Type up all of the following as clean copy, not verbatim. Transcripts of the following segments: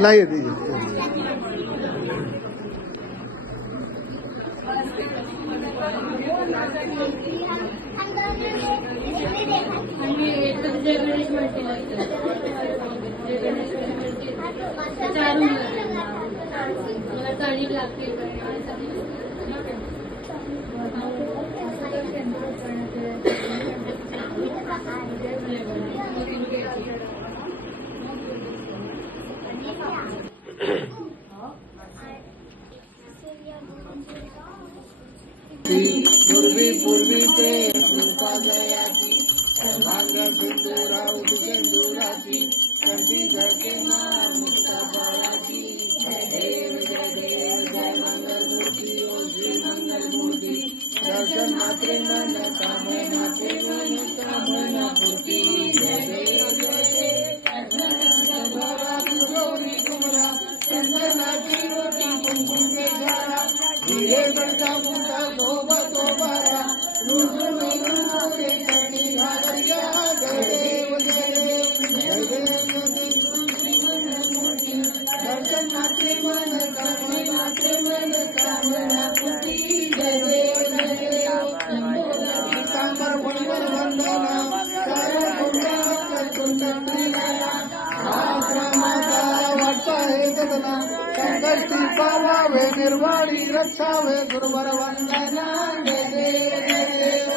लाइए दीजिए। पूर्वी पूर्वी पे रूपा गयाची सर्वांग सिंदूरा उदगंधुराची कंठी झळके मान मुक्ता बळाची जय देव जय मंगलमूर्ती ओ श्री मंगलमूर्ती दर्शन मात्रे मन कामनाचे मन कामना पूर्ती जय देव गौरी कुमरा चंदनाची रोटी कुंकुम के धारा धीरे बढ़ता मुक्ता सोबत बारा रुद्र में चढ़ी घारिया जय देव जय देव दर्शन मात्रे मन कामना पूर्ती जय देव कांबर वंदन वंदना सारा आश्रमाचा वाटता हे जगना संकष्टी पावावे निर्वाणी रक्षावे गुरुवर वंदना जय देव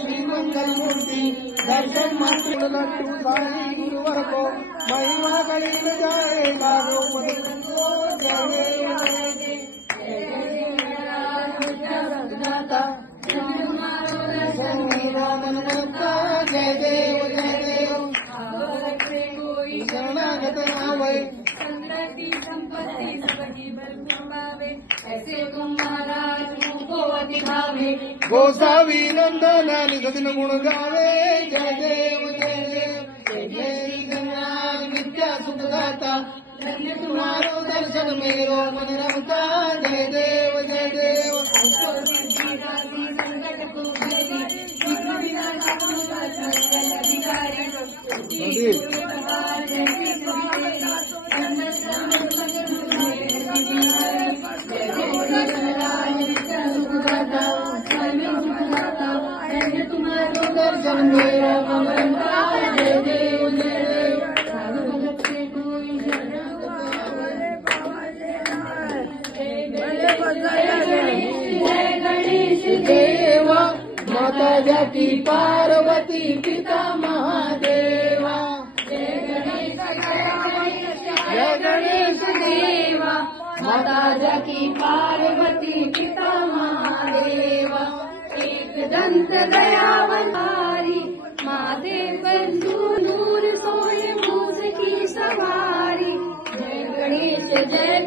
श्री मंगलमूर्ती दर्शन मात्र लट्टू साई गुरुवर को महिमा गणित जाएगा जय देव शरणागत नावै संतति संपत्ति सबकी भरपूर पावे ऐसे तुम महाराज को दिखावे गोसावी नंदना निगदिन गुण गावे जय देव जय गंगा नित्या सुखदाता धन्य तुम्हारो दर्शन मेरो मन रमता जय देव संकट को तुम्हारो दर्शन मेरा गणेश देवा माता जाती पार्वती पिता महादेवा जय गणेश देवा माता जाती पार्वती पिता महादेवा एक दंत दयावतारी माते पर नूर सोए मूस की सवारी जय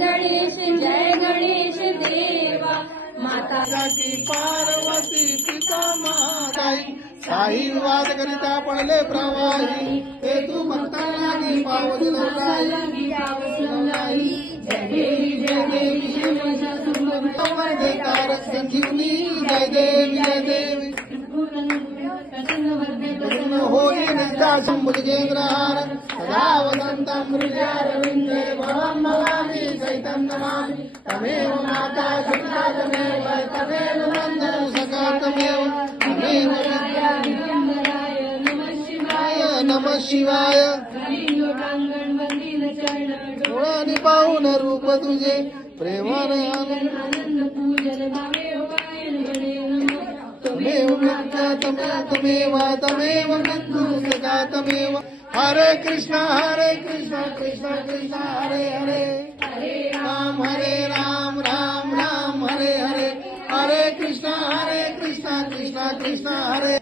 गणेश देवा माता जाती पार्वती पिता महादाई साई वाद करिता पडले प्रवाही ते तू भक्तांनी पावदिल नाही जय देवी देकार संजीवनी जय देवी होली निष्ठा शंभुजेंद्रहार सदा वदन्तं हृदयारविन्दे भवं भवानी चैतं नमामि तमेव माता पिता तमेव वन्दनं सखा तमेव नमः शिवाय डोळ्याने पाहून रूप तुझे प्रेमाने आनंद पूजन भावे हो गायन बडे नमः तमेव विद्या तमेव तमेव बंधु सदा तमेव हरे कृष्णा कृष्णा कृष्णा हरे राम राम राम हरे हरे कृष्णा कृष्णा कृष्णा हरे